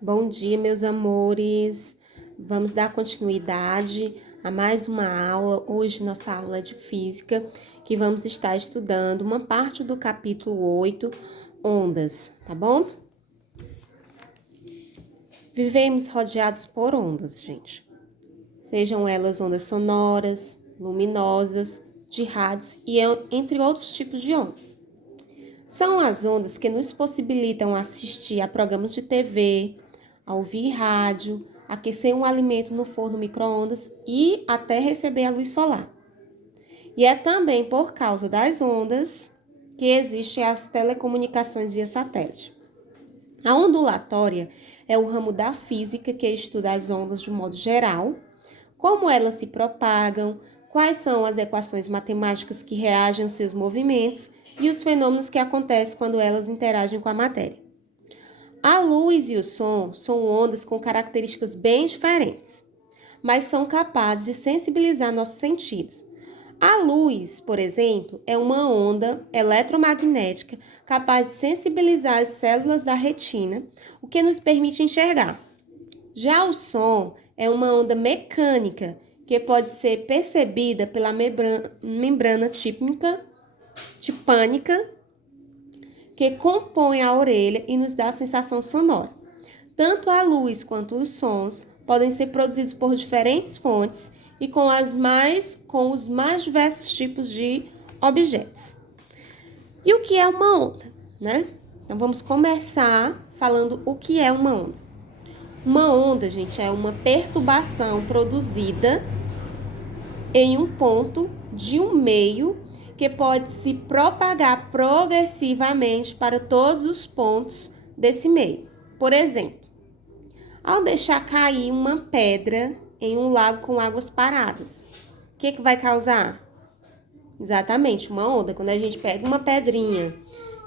Bom dia, meus amores. Vamos dar continuidade a mais uma aula. Hoje nossa aula é de física, que vamos estar estudando uma parte do capítulo 8, ondas, tá bom? Vivemos rodeados por ondas, gente. Sejam elas ondas sonoras, luminosas, de rádios e entre outros tipos de ondas. São as ondas que nos possibilitam assistir a programas de TV, a ouvir rádio, aquecer um alimento no forno micro-ondas e até receber a luz solar. E é também por causa das ondas que existem as telecomunicações via satélite. A ondulatória é o ramo da física que estuda as ondas de um modo geral, como elas se propagam, quais são as equações matemáticas que reagem aos seus movimentos e os fenômenos que acontecem quando elas interagem com a matéria. A luz e o som são ondas com características bem diferentes, mas são capazes de sensibilizar nossos sentidos. A luz, por exemplo, é uma onda eletromagnética capaz de sensibilizar as células da retina, o que nos permite enxergar. Já o som é uma onda mecânica que pode ser percebida pela membrana tipânica que compõe a orelha e nos dá a sensação sonora. Tanto a luz quanto os sons podem ser produzidos por diferentes fontes e com os mais diversos tipos de objetos. E o que é uma onda, né? Então vamos começar falando o que é uma onda. Uma onda, gente, é uma perturbação produzida em um ponto de um meio que pode se propagar progressivamente para todos os pontos desse meio. Por exemplo, ao deixar cair uma pedra em um lago com águas paradas, o que vai causar? Exatamente, uma onda. Quando a gente pega uma pedrinha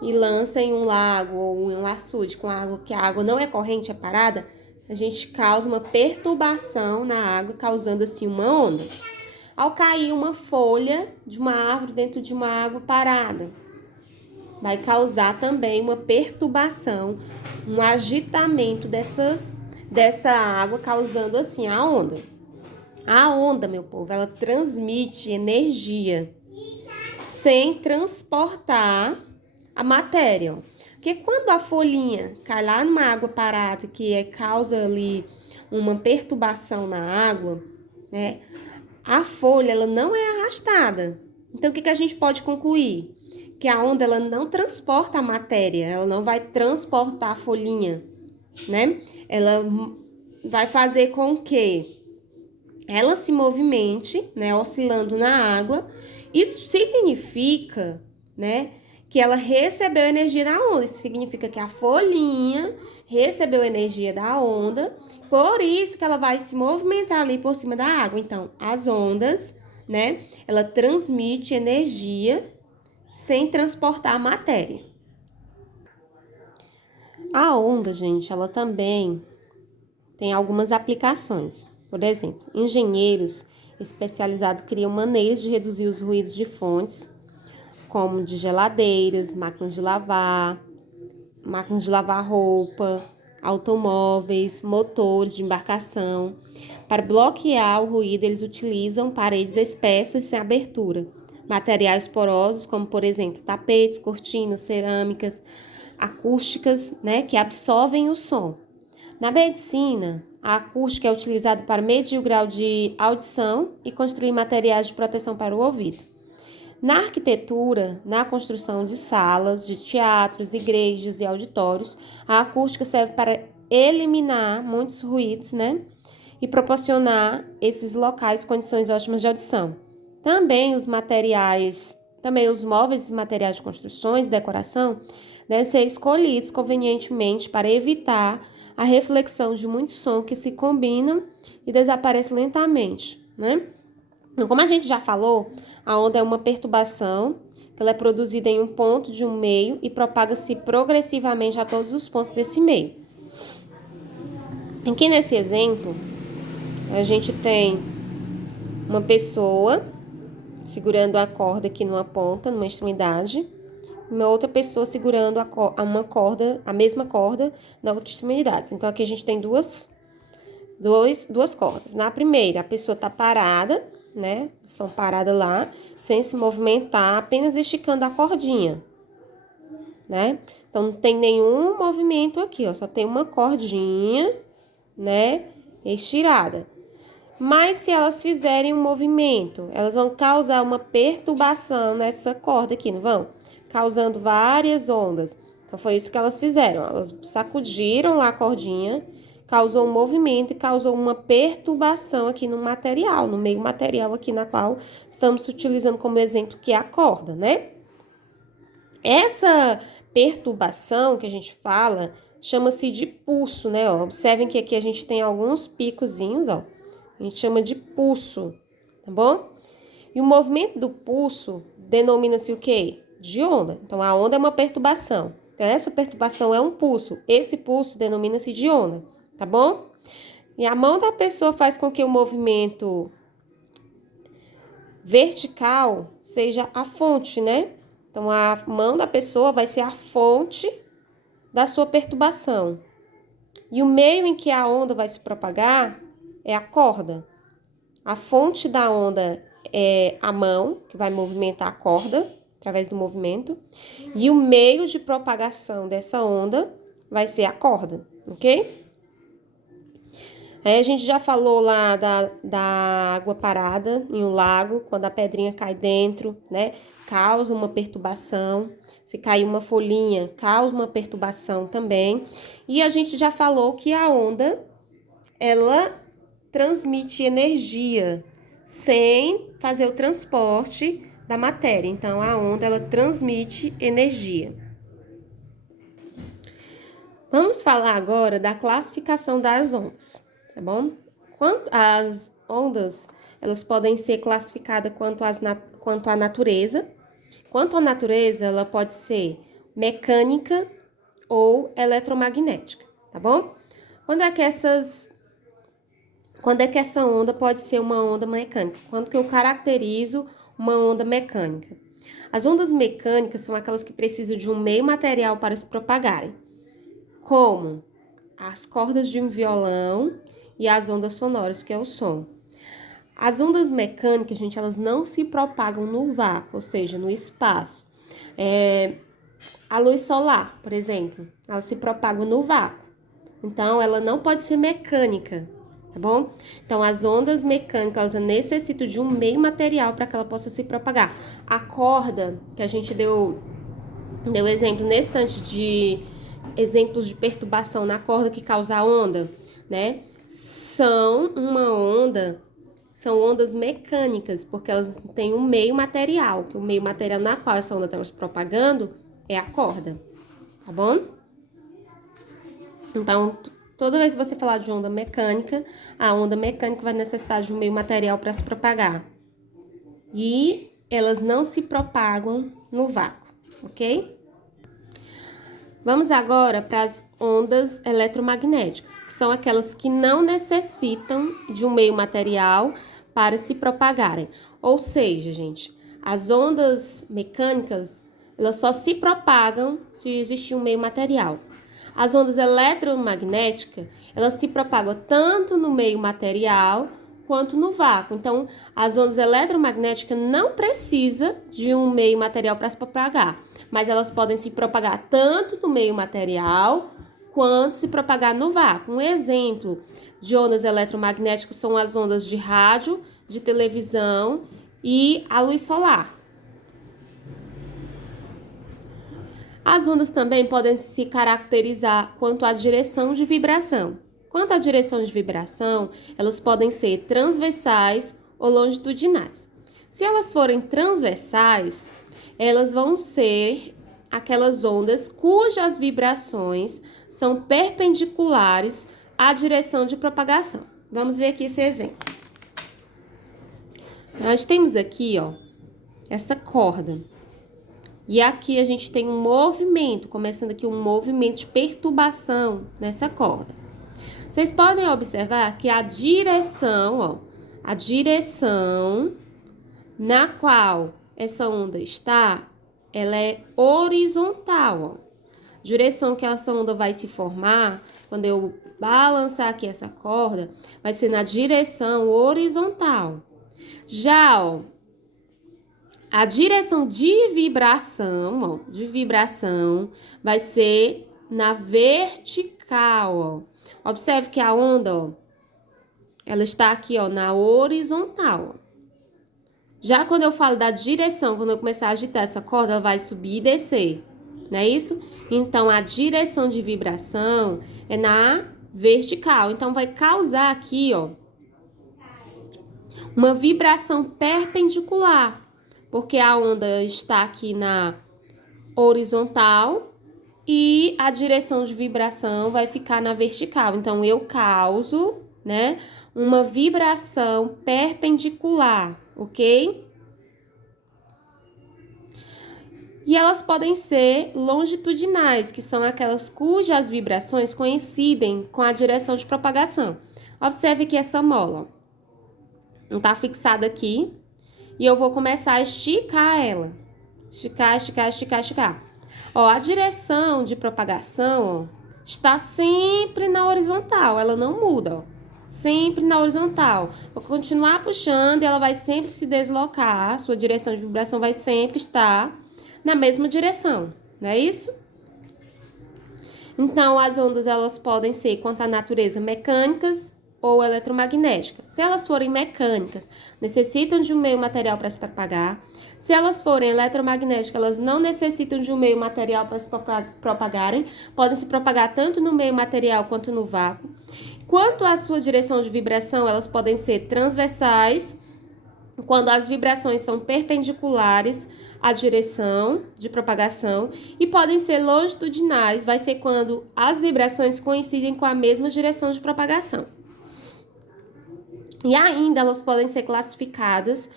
e lança em um lago ou em um açude com água, que a água não é corrente, é parada, a gente causa uma perturbação na água, causando assim uma onda. Ao cair uma folha de uma árvore dentro de uma água parada, vai causar também uma perturbação, um agitamento dessa água, causando assim a onda. A onda, meu povo, ela transmite energia sem transportar a matéria. Porque quando a folhinha cai lá numa água parada, que causa ali uma perturbação na água, né? A folha, ela não é arrastada. Então, o que a gente pode concluir? Que a onda, ela não transporta a matéria, ela não vai transportar a folhinha, né? Ela vai fazer com que ela se movimente, né, oscilando na água. Isso significa, né, que ela recebeu energia da onda. Isso significa que a folhinha recebeu energia da onda, por isso que ela vai se movimentar ali por cima da água. Então, as ondas, né, ela transmite energia sem transportar a matéria. A onda, gente, ela também tem algumas aplicações. Por exemplo, engenheiros especializados criam maneiras de reduzir os ruídos de fontes, como de geladeiras, máquinas de lavar roupa, automóveis, motores de embarcação. Para bloquear o ruído, eles utilizam paredes espessas sem abertura, materiais porosos, como por exemplo tapetes, cortinas, cerâmicas, acústicas, né, que absorvem o som. Na medicina, a acústica é utilizada para medir o grau de audição e construir materiais de proteção para o ouvido. Na arquitetura, na construção de salas, de teatros, igrejas e auditórios, a acústica serve para eliminar muitos ruídos, né? E proporcionar esses locais condições ótimas de audição. Também os móveis e materiais de construções e decoração devem ser escolhidos convenientemente para evitar a reflexão de muitos sons que se combinam e desaparecem lentamente, né? Então, como a gente já falou, a onda é uma perturbação, que ela é produzida em um ponto de um meio e propaga-se progressivamente a todos os pontos desse meio. Aqui nesse exemplo, a gente tem uma pessoa segurando a corda aqui numa ponta, numa extremidade, uma outra pessoa segurando uma corda, a mesma corda na outra extremidade. Então, aqui a gente tem duas cordas. Na primeira, a pessoa tá parada, né? Estão paradas lá, sem se movimentar, apenas esticando a cordinha, né? Então, não tem nenhum movimento aqui, ó. Só tem uma cordinha, né? Estirada. Mas se elas fizerem um movimento, elas vão causar uma perturbação nessa corda aqui, não vão? Causando várias ondas. Então, foi isso que elas fizeram. Elas sacudiram lá a cordinha, causou um movimento e causou uma perturbação aqui no material, no meio material aqui na qual estamos utilizando como exemplo, que é a corda, né? Essa perturbação que a gente fala chama-se de pulso, né? Ó, observem que aqui a gente tem alguns picozinhos, ó. A gente chama de pulso, tá bom? E o movimento do pulso denomina-se o quê? De onda. Então, a onda é uma perturbação. Então, essa perturbação é um pulso. Esse pulso denomina-se de onda, tá bom? E a mão da pessoa faz com que o movimento vertical seja a fonte, né? Então, a mão da pessoa vai ser a fonte da sua perturbação. E o meio em que a onda vai se propagar é a corda. A fonte da onda é a mão, que vai movimentar a corda através do movimento. E o meio de propagação dessa onda vai ser a corda, ok? Aí a gente já falou lá da água parada em um lago, quando a pedrinha cai dentro, né? Causa uma perturbação. Se cair uma folhinha, causa uma perturbação também. E a gente já falou que a onda, ela transmite energia sem fazer o transporte da matéria. Então, a onda, ela transmite energia. Vamos falar agora da classificação das ondas, tá bom? As ondas, elas podem ser classificadas quanto à natureza. Quanto à natureza, ela pode ser mecânica ou eletromagnética, tá bom? Quando é que essa onda pode ser uma onda mecânica? Quando que eu caracterizo uma onda mecânica? As ondas mecânicas são aquelas que precisam de um meio material para se propagarem, como as cordas de um violão e as ondas sonoras, que é o som. As ondas mecânicas, gente, elas não se propagam no vácuo, ou seja, no espaço. A luz solar, por exemplo, ela se propaga no vácuo. Então, ela não pode ser mecânica, tá bom? Então, as ondas mecânicas, elas necessitam de um meio material para que ela possa se propagar. A corda, que a gente deu exemplo nesse instante de exemplos de perturbação na corda que causa a onda, né? São ondas mecânicas, porque elas têm um meio material, que o meio material na qual essa onda está se propagando é a corda, tá bom? Então, toda vez que você falar de onda mecânica, a onda mecânica vai necessitar de um meio material para se propagar. E elas não se propagam no vácuo, ok? Vamos agora para as ondas eletromagnéticas, que são aquelas que não necessitam de um meio material para se propagarem. Ou seja, gente, as ondas mecânicas, elas só se propagam se existir um meio material. As ondas eletromagnéticas, elas se propagam tanto no meio material quanto no vácuo. Então, as ondas eletromagnéticas não precisam de um meio material para se propagar, mas elas podem se propagar tanto no meio material quanto se propagar no vácuo. Um exemplo de ondas eletromagnéticas são as ondas de rádio, de televisão e a luz solar. As ondas também podem se caracterizar quanto à direção de vibração. Quanto à direção de vibração, elas podem ser transversais ou longitudinais. Se elas forem transversais, elas vão ser aquelas ondas cujas vibrações são perpendiculares à direção de propagação. Vamos ver aqui esse exemplo. Nós temos aqui, ó, essa corda. E aqui a gente tem um movimento, começando aqui um movimento de perturbação nessa corda. Vocês podem observar que a direção na qual essa onda está ela é horizontal, ó. Direção que essa onda vai se formar, quando eu balançar aqui essa corda, vai ser na direção horizontal. Já, ó, a direção de vibração, vai ser na vertical, ó. Observe que a onda, ó, ela está aqui, ó, na horizontal. Já quando eu falo da direção, quando eu começar a agitar essa corda, ela vai subir e descer, não é isso? Então, a direção de vibração é na vertical. Então, vai causar aqui, ó, uma vibração perpendicular, porque a onda está aqui na horizontal e a direção de vibração vai ficar na vertical. Então, eu causo, né, uma vibração perpendicular, ok? E elas podem ser longitudinais, que são aquelas cujas vibrações coincidem com a direção de propagação. Observe que essa mola está fixada aqui e eu vou começar a esticar ela. Esticar, esticar, esticar, esticar. Ó, a direção de propagação, ó, está sempre na horizontal, ela não muda, ó. Sempre na horizontal. Vou continuar puxando e ela vai sempre se deslocar, sua direção de vibração vai sempre estar na mesma direção, não é isso? Então, as ondas, elas podem ser, quanto à natureza, mecânicas ou eletromagnéticas. Se elas forem mecânicas, necessitam de um meio material para se propagar. Se elas forem eletromagnéticas, elas não necessitam de um meio material para se propagarem. Podem se propagar tanto no meio material quanto no vácuo. Quanto à sua direção de vibração, elas podem ser transversais, quando as vibrações são perpendiculares à direção de propagação, e podem ser longitudinais, vai ser quando as vibrações coincidem com a mesma direção de propagação. E ainda elas podem ser classificadas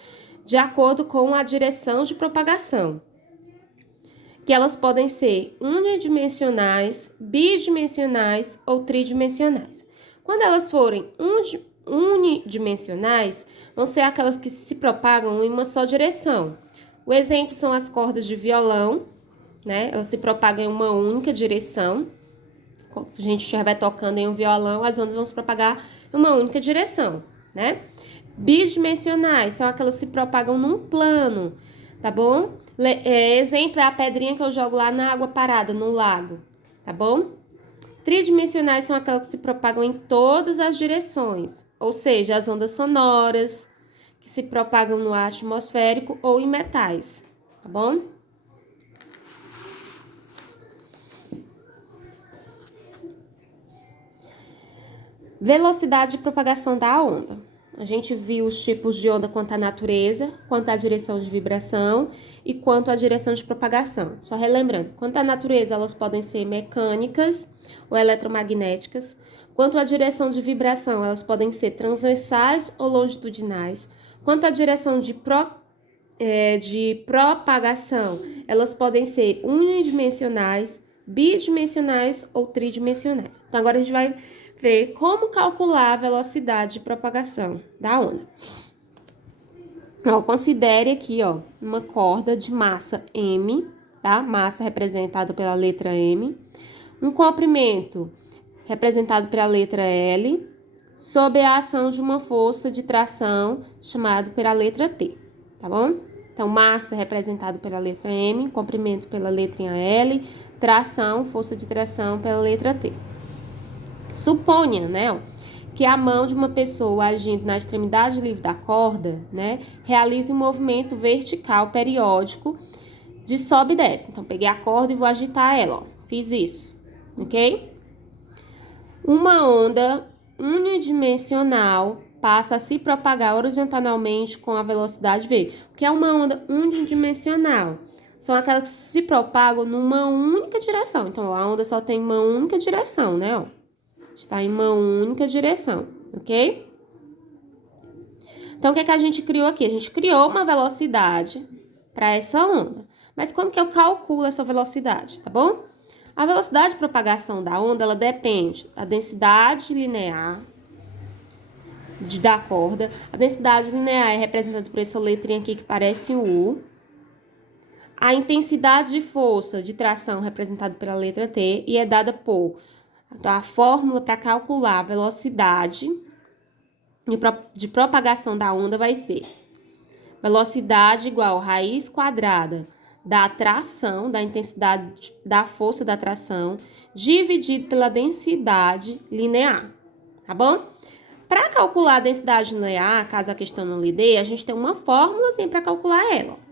de acordo com a direção de propagação, que elas podem ser unidimensionais, bidimensionais ou tridimensionais. Quando elas forem unidimensionais, vão ser aquelas que se propagam em uma só direção. O exemplo são as cordas de violão, né? Elas se propagam em uma única direção. Quando a gente estiver tocando em um violão, as ondas vão se propagar em uma única direção, né? Bidimensionais são aquelas que se propagam num plano, tá bom? Exemplo é a pedrinha que eu jogo lá na água parada, no lago, tá bom? Tridimensionais são aquelas que se propagam em todas as direções, ou seja, as ondas sonoras, que se propagam no ar atmosférico ou em metais, tá bom? Velocidade de propagação da onda. A gente viu os tipos de onda quanto à natureza, quanto à direção de vibração e quanto à direção de propagação. Só relembrando, quanto à natureza, elas podem ser mecânicas ou eletromagnéticas. Quanto à direção de vibração, elas podem ser transversais ou longitudinais. Quanto à direção de propagação, elas podem ser unidimensionais, bidimensionais ou tridimensionais. Então, agora a gente vai ver como calcular a velocidade de propagação da onda. Ó, considere aqui, ó, uma corda de massa M, tá? Massa representada pela letra M. Um comprimento representado pela letra L, sob a ação de uma força de tração chamada pela letra T, tá bom? Então, massa representado pela letra M, comprimento pela letrinha L, tração, força de tração pela letra T. Suponha, né, que a mão de uma pessoa agindo na extremidade livre da corda, né, realize um movimento vertical periódico de sobe e desce. Então, peguei a corda e vou agitar ela, ó. Fiz isso, ok? Uma onda unidimensional passa a se propagar horizontalmente com a velocidade v. O que é uma onda unidimensional? São aquelas que se propagam numa única direção. Então, a onda só tem uma única direção, né? Ó. Está em uma única direção, ok? Então, o que é que a gente criou aqui? A gente criou uma velocidade para essa onda. Mas como que eu calculo essa velocidade, tá bom? A velocidade de propagação da onda, ela depende da densidade linear da corda. A densidade linear é representada por essa letrinha aqui que parece um U. A intensidade de força de tração representada pela letra T e é dada por... Então, a fórmula para calcular a velocidade de propagação da onda vai ser velocidade igual a raiz quadrada da atração, da intensidade da força da atração, dividido pela densidade linear, tá bom? Para calcular a densidade linear, caso a questão não lhe dê, a gente tem uma fórmula assim para calcular ela.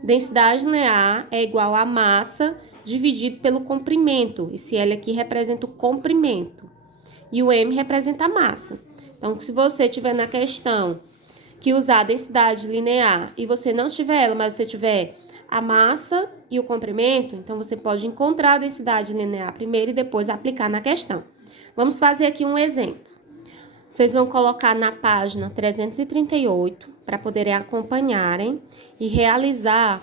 Densidade linear é igual a massa dividido pelo comprimento. Esse L aqui representa o comprimento e o M representa a massa. Então, se você tiver na questão que usar a densidade linear e você não tiver ela, mas você tiver a massa e o comprimento, então você pode encontrar a densidade linear primeiro e depois aplicar na questão. Vamos fazer aqui um exemplo. Vocês vão colocar na página 338 para poderem acompanharem e realizar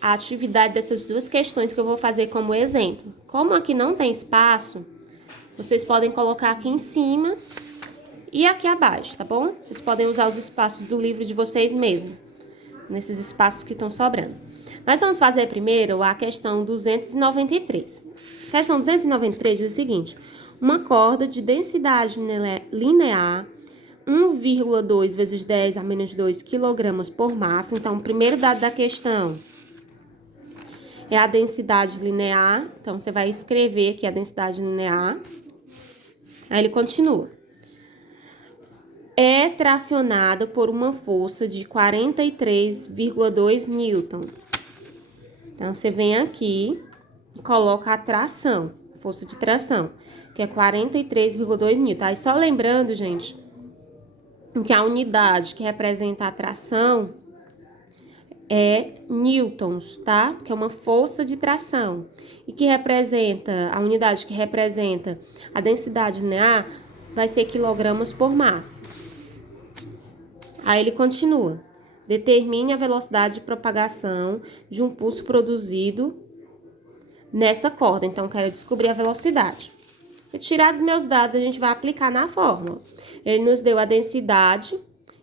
a atividade dessas duas questões que eu vou fazer como exemplo. Como aqui não tem espaço, vocês podem colocar aqui em cima e aqui abaixo, tá bom? Vocês podem usar os espaços do livro de vocês mesmo, nesses espaços que estão sobrando. Nós vamos fazer primeiro a questão 293. A questão 293 diz o seguinte: uma corda de densidade linear 1,2 vezes 10 a menos 2 kg por massa. Então, o primeiro dado da questão é a densidade linear. Então, você vai escrever aqui a densidade linear. Aí ele continua. É tracionada por uma força de 43,2 newton. Então, você vem aqui e coloca a tração, força de tração, que é 43,2 newton. Aí, só lembrando, gente, que a unidade que representa a tração é newtons, tá? Que é uma força de tração. E que representa, a unidade que representa a densidade linear vai ser quilogramas por massa. Aí ele continua. Determine a velocidade de propagação de um pulso produzido nessa corda. Então, eu quero descobrir a velocidade. Retirados meus dados, a gente vai aplicar na fórmula. Ele nos deu a densidade,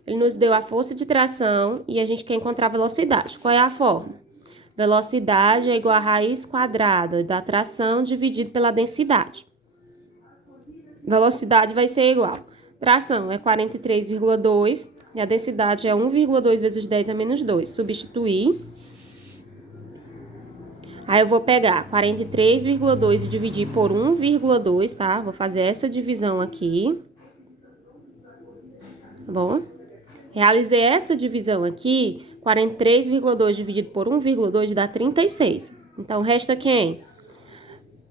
ele nos deu a força de tração e a gente quer encontrar a velocidade. Qual é a fórmula? Velocidade é igual a raiz quadrada da tração dividido pela densidade. Velocidade vai ser igual. Tração é 43,2 e a densidade é 1,2 vezes 10 a menos 2. Substituir. Aí eu vou pegar 43,2 e dividir por 1,2, tá? Vou fazer essa divisão aqui. Tá bom? Realizei essa divisão aqui, 43,2 dividido por 1,2 dá 36. Então, resta quem?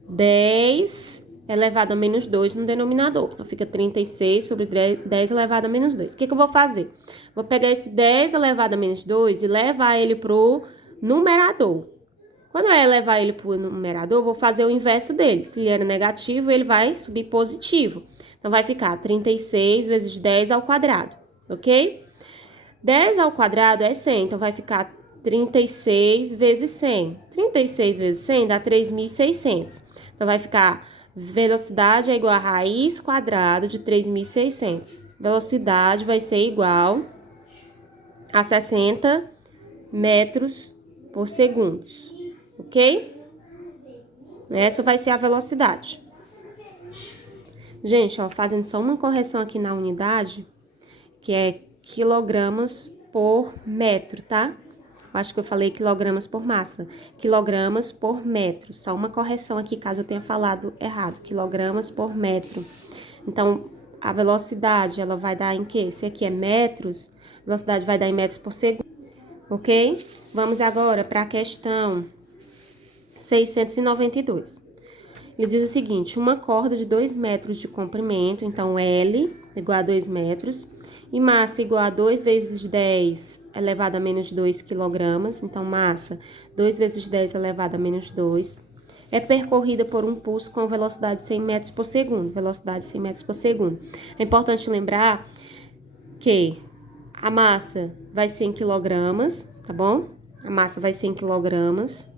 10 elevado a menos 2 no denominador. Então, fica 36 sobre 10 elevado a menos 2. O que eu vou fazer? Vou pegar esse 10 elevado a menos 2 e levar ele pro numerador. Quando eu levar ele para o numerador, eu vou fazer o inverso dele. Se ele era negativo, ele vai subir positivo. Então, vai ficar 36 vezes 10 ao quadrado, ok? 10 ao quadrado é 100, então vai ficar 36 vezes 100. 36 vezes 100 dá 3.600. Então, vai ficar velocidade é igual a raiz quadrada de 3.600. Velocidade vai ser igual a 60 metros por segundo. Ok? Essa vai ser a velocidade. Gente, ó, fazendo só uma correção aqui na unidade, que é quilogramas por metro, tá? Eu acho que eu falei quilogramas por massa. Quilogramas por metro. Só uma correção aqui, caso eu tenha falado errado. Quilogramas por metro. Então, a velocidade, ela vai dar em quê? Se aqui é metros, a velocidade vai dar em metros por segundo. Ok? Vamos agora para a questão 692. Ele diz o seguinte: uma corda de 2 metros de comprimento, então L igual a 2 metros, e massa igual a 2 vezes 10 elevado a menos 2 quilogramas, então massa 2 vezes 10 elevado a menos 2, é percorrida por um pulso com velocidade de 100 metros por segundo. Velocidade de 100 metros por segundo. É importante lembrar que a massa vai ser em quilogramas, tá bom? A massa vai ser em quilogramas.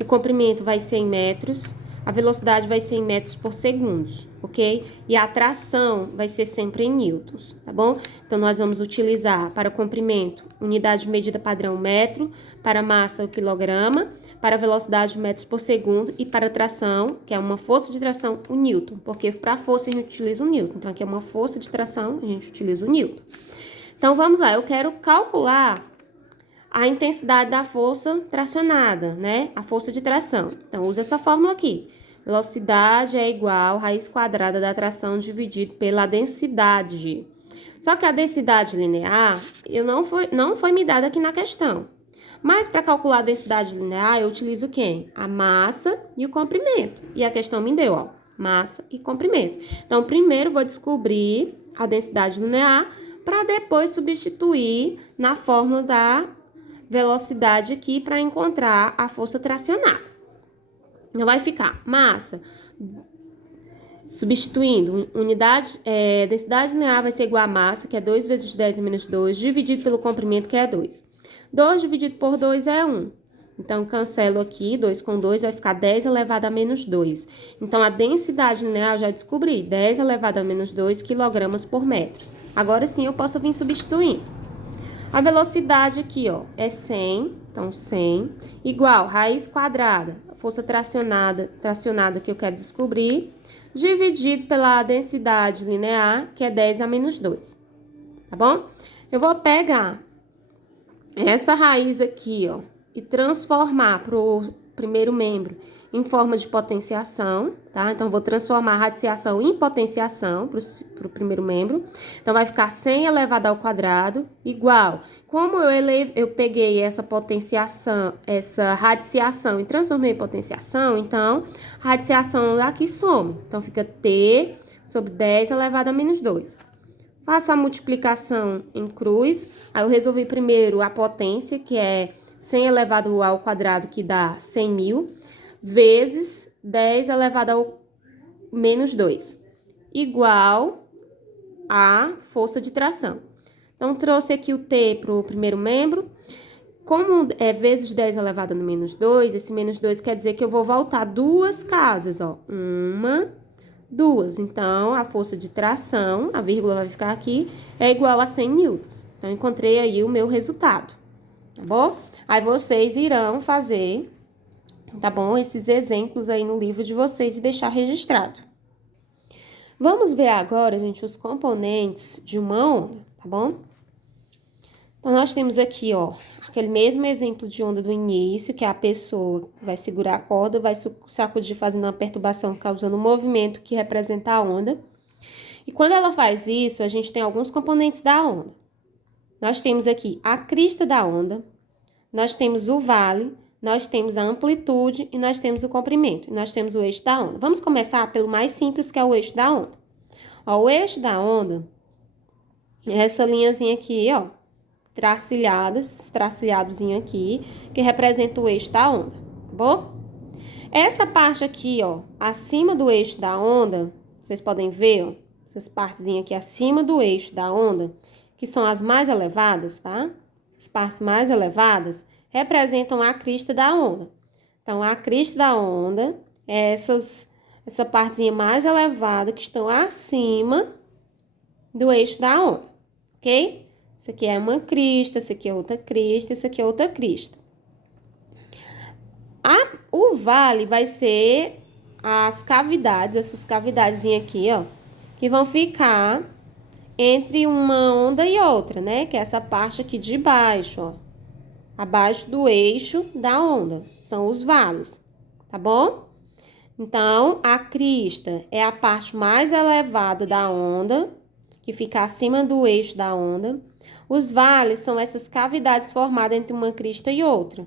O comprimento vai ser em metros. a velocidade vai ser em metros por segundo, ok? E a tração vai ser sempre em newtons, tá bom? Então, nós vamos utilizar para comprimento, unidade de medida padrão metro, para massa o quilograma, para velocidade metros por segundo e para tração, que é uma força de tração, o newton, porque para força a gente utiliza o newton. Então, aqui é uma força de tração, a gente utiliza o newton. Então, vamos lá, eu quero calcular a intensidade da força tracionada, né? A força de tração. Então, usa essa fórmula aqui. Velocidade é igual a raiz quadrada da tração dividido pela densidade. Só que a densidade linear não foi me dada aqui na questão. Mas para calcular a densidade linear, eu utilizo quem? A massa e o comprimento. E a questão me deu, ó, massa e comprimento. Então, primeiro vou descobrir a densidade linear para depois substituir na fórmula da velocidade aqui para encontrar a força tracionada. Então, vai ficar massa, substituindo, densidade linear vai ser igual a massa, que é 2 vezes 10 menos 2, dividido pelo comprimento, que é 2. 2 dividido por 2 é 1. Então, cancelo aqui, 2 com 2 vai ficar 10 elevado a menos 2. Então, a densidade linear eu já descobri, 10 elevado a menos 2 quilogramas por metro. Agora sim, eu posso vir substituindo. A velocidade aqui, ó, é 100, então 100, igual raiz quadrada, a força tracionada que eu quero descobrir, dividido pela densidade linear, que é 10 a menos 2, tá bom? Eu vou pegar essa raiz aqui, ó, e transformar para o primeiro membro em forma de potenciação, tá? Então, vou transformar a radiação em potenciação para o primeiro membro. Então, vai ficar 100 elevado ao quadrado, igual. Como eu peguei essa potenciação, essa radiação e transformei em potenciação, então, a radiação aqui soma. Então, fica T sobre 10 elevado a menos 2. Faço a multiplicação em cruz. Aí, eu resolvi primeiro a potência, que é 100 elevado ao quadrado, que dá 100 mil. Vezes 10 elevado ao menos 2, igual a força de tração. Então, trouxe aqui o T para o primeiro membro. Como é vezes 10 elevado ao menos 2, esse menos 2 quer dizer que eu vou voltar duas casas, ó. 1, 2. Então, a força de tração, a vírgula vai ficar aqui, é igual a 100 newtons. Então, encontrei aí o meu resultado, tá bom? Aí, vocês irão fazer, tá bom? Esses exemplos aí no livro de vocês e deixar registrado. Vamos ver agora, gente, os componentes de uma onda, tá bom? Então, nós temos aqui, ó, aquele mesmo exemplo de onda do início, que é a pessoa que vai segurar a corda, vai sacudir fazendo uma perturbação, causando um movimento que representa a onda. E quando ela faz isso, a gente tem alguns componentes da onda. Nós temos aqui a crista da onda, nós temos o vale, nós temos a amplitude e nós temos o comprimento. E nós temos o eixo da onda. Vamos começar pelo mais simples, que é o eixo da onda. Ó, o eixo da onda é essa linhazinha aqui, ó, tracilhadozinho aqui, que representa o eixo da onda, tá bom? Essa parte aqui, ó, acima do eixo da onda, vocês podem ver, ó, essas partezinhas aqui acima do eixo da onda, que são as mais elevadas, tá? As partes mais elevadas representam a crista da onda. Então, a crista da onda é essa partezinha mais elevada que estão acima do eixo da onda, ok? Isso aqui é uma crista, isso aqui é outra crista, isso aqui é outra crista. O vale vai ser as cavidades, essas cavidadezinhas aqui, ó, que vão ficar entre uma onda e outra, né? Que é essa parte aqui de baixo, ó. Abaixo do eixo da onda, são os vales, tá bom? Então, a crista é a parte mais elevada da onda, que fica acima do eixo da onda. Os vales são essas cavidades formadas entre uma crista e outra,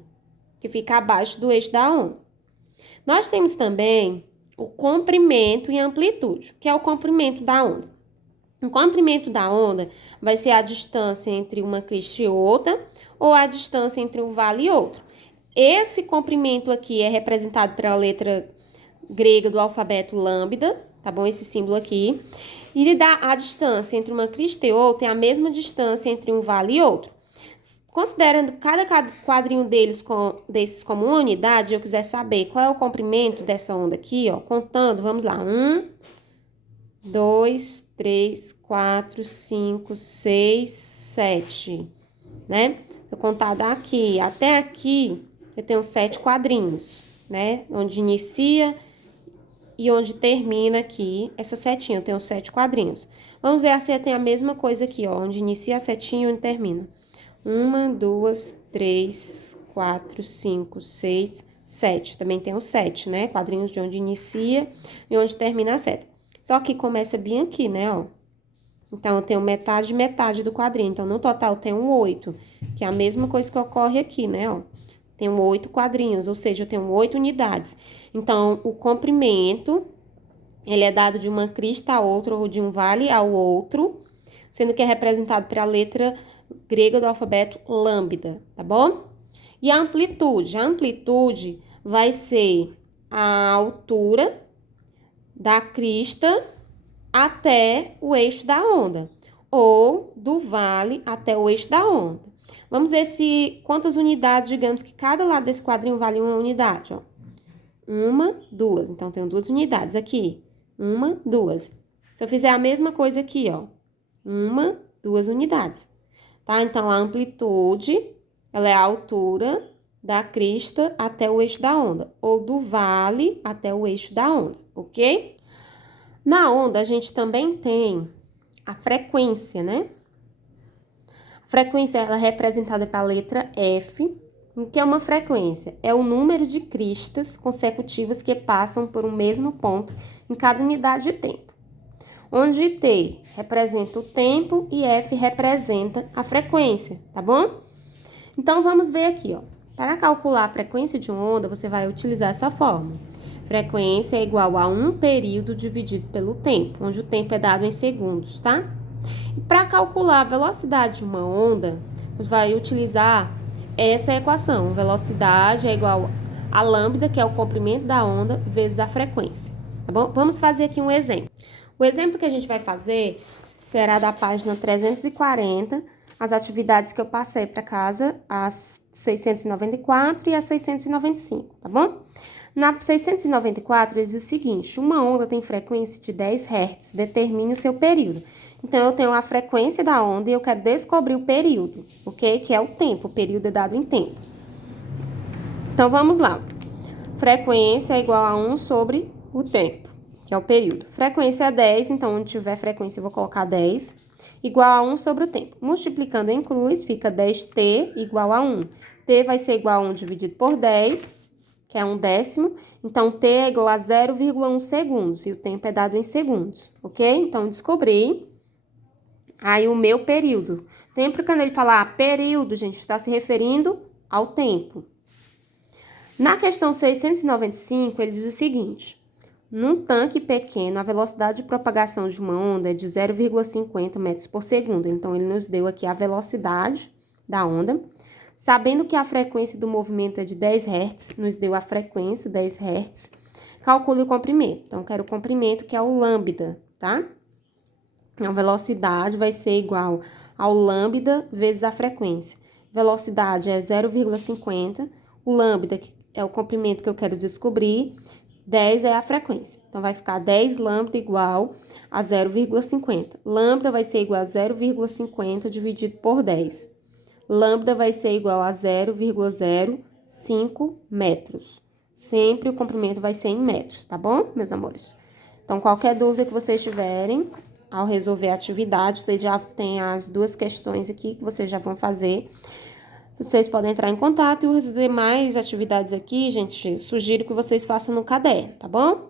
que fica abaixo do eixo da onda. Nós temos também o comprimento e amplitude, que é o comprimento da onda. O comprimento da onda vai ser a distância entre uma crista e outra, ou a distância entre um vale e outro. Esse comprimento aqui é representado pela letra grega do alfabeto lambda, tá bom? Esse símbolo aqui. E ele dá a distância entre uma crista e outra, é a mesma distância entre um vale e outro. Considerando cada quadrinho desses como uma unidade, eu quiser saber qual é o comprimento dessa onda aqui, ó, contando, vamos lá, 1, 2, 3, 4, 5, 6, 7, né? Se eu contar daqui até aqui, eu tenho 7 quadrinhos, né? Onde inicia e onde termina aqui essa setinha, eu tenho 7 quadrinhos. Vamos ver se tem a mesma coisa aqui, ó, onde inicia a setinha e onde termina. 1, 2, 3, 4, 5, 6, 7. Também tenho 7, né? Quadrinhos de onde inicia e onde termina a seta. Só que começa bem aqui, né, ó. Então, eu tenho metade do quadrinho. Então, no total, eu tenho 8, que é a mesma coisa que ocorre aqui, né, ó. Tenho 8 quadrinhos, ou seja, eu tenho 8 unidades. Então, o comprimento, ele é dado de uma crista a outra ou de um vale ao outro, sendo que é representado pela letra grega do alfabeto lambda, tá bom? E a amplitude vai ser a altura da crista até o eixo da onda, ou do vale até o eixo da onda. Vamos ver quantas unidades, digamos que cada lado desse quadrinho vale uma unidade, ó. 1, 2, então tenho 2 unidades aqui. 1, 2. Se eu fizer a mesma coisa aqui, ó, 1, 2 unidades. Tá? Então, a amplitude, ela é a altura da crista até o eixo da onda, ou do vale até o eixo da onda, ok? Na onda, a gente também tem a frequência, né? A frequência, ela é representada pela letra F. O que é uma frequência? É o número de cristas consecutivas que passam por um mesmo ponto em cada unidade de tempo, onde T representa o tempo e F representa a frequência, tá bom? Então, vamos ver aqui, ó. Para calcular a frequência de uma onda, você vai utilizar essa fórmula. Frequência é igual a um período dividido pelo tempo, onde o tempo é dado em segundos, tá? E para calcular a velocidade de uma onda, você vai utilizar essa equação. Velocidade é igual a lambda, que é o comprimento da onda, vezes a frequência, tá bom? Vamos fazer aqui um exemplo. O exemplo que a gente vai fazer será da página 340, as atividades que eu passei para casa, as 694 e as 695, tá bom? Na 694, ele diz o seguinte: uma onda tem frequência de 10 Hz, determine o seu período. Então, eu tenho a frequência da onda e eu quero descobrir o período, ok? Que é o tempo, o período é dado em tempo. Então, vamos lá. Frequência é igual a 1 sobre o tempo, que é o período. Frequência é 10, então, onde tiver frequência, eu vou colocar 10, igual a 1 sobre o tempo. Multiplicando em cruz, fica 10t igual a 1. T vai ser igual a 1 dividido por 10, que é 1/10. Então, t é igual a 0,1 segundos, e o tempo é dado em segundos, ok? Então, descobri aí o meu período. Sempre quando ele falar período, gente, está se referindo ao tempo. Na questão 695, ele diz o seguinte: num tanque pequeno, a velocidade de propagação de uma onda é de 0,50 metros por segundo. Então, ele nos deu aqui a velocidade da onda. Sabendo que a frequência do movimento é de 10 Hz, nos deu a frequência, 10 Hz. Calcule o comprimento. Então, eu quero o comprimento, que é o lambda, tá? A velocidade vai ser igual ao lambda vezes a frequência. Velocidade é 0,50. O lambda é o comprimento que eu quero descobrir. 10 é a frequência. Então, vai ficar 10 lambda igual a 0,50. Lambda vai ser igual a 0,50 dividido por 10. Lambda vai ser igual a 0,05 metros. Sempre o comprimento vai ser em metros, tá bom, meus amores? Então, qualquer dúvida que vocês tiverem ao resolver a atividade, vocês já têm as 2 questões aqui que vocês já vão fazer. Vocês podem entrar em contato e as demais atividades aqui, gente, sugiro que vocês façam no caderno, tá bom?